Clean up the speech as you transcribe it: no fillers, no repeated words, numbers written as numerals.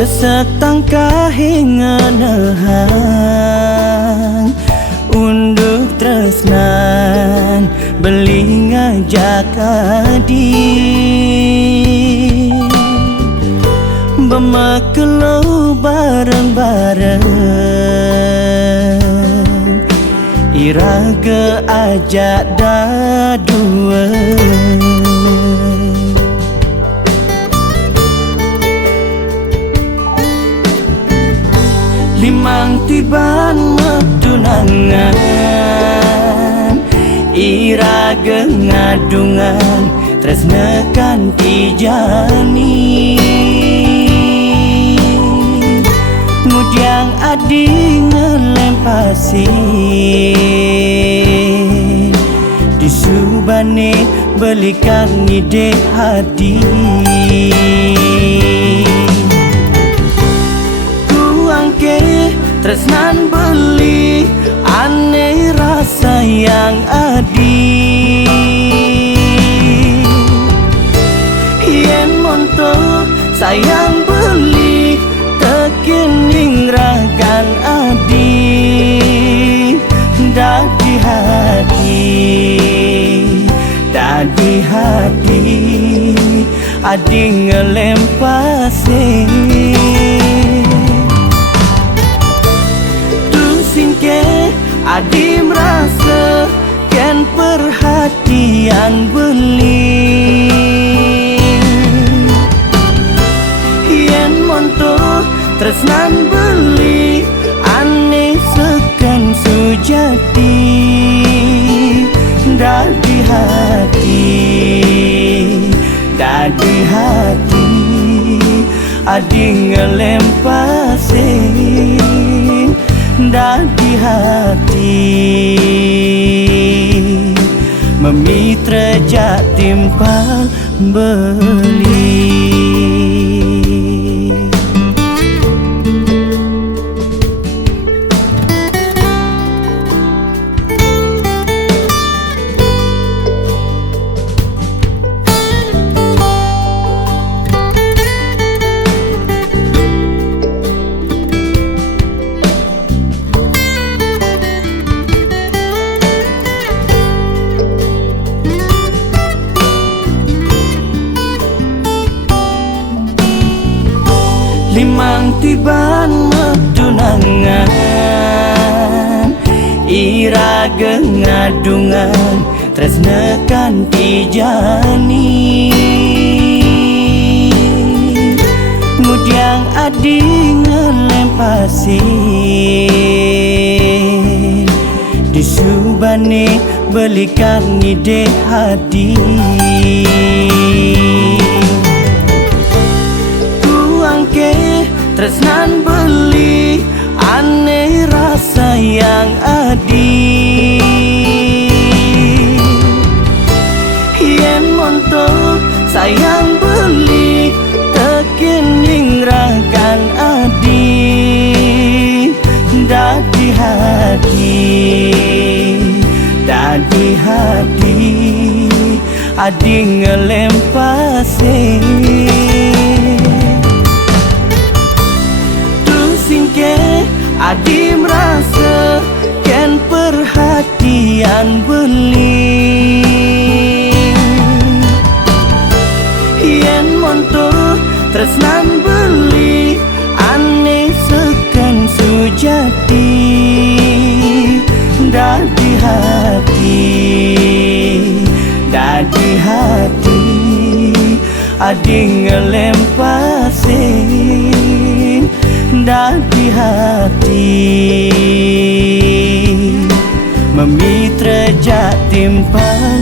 Sesetangkah hinganehang unduk tresnan beli ngajak adi bemakelo bareng-bareng iraga ajak dadua limang tiban medunangan iraga ngadungan tresnekan tijani ngudiang adi ngelempasi disubane belikan ngide hati tresnan beli aneh rasa yang adi yen monto sayang beli tekining ragan adi dadi hati adi ngelempasi adi merasa ken perhatian beli yen monto tresnan beli aneh seken sujati dadi hati adi ngelempasin dadi hati memitra jak timpal beli limang tiban medunangan iraga ngadungan tresnekan tijani ngudiang adi ngelempasi disubane belikan ngide hati tresnan beli aneh rasa yang adi yen monto sayang beli tekining ragan adi dadi hati adi ngelempasi adi merasa ken perhatian beli yen monto tresnan beli aneh seken sujati dadi hati adi ngelempasin dadi hati memitra jak timpal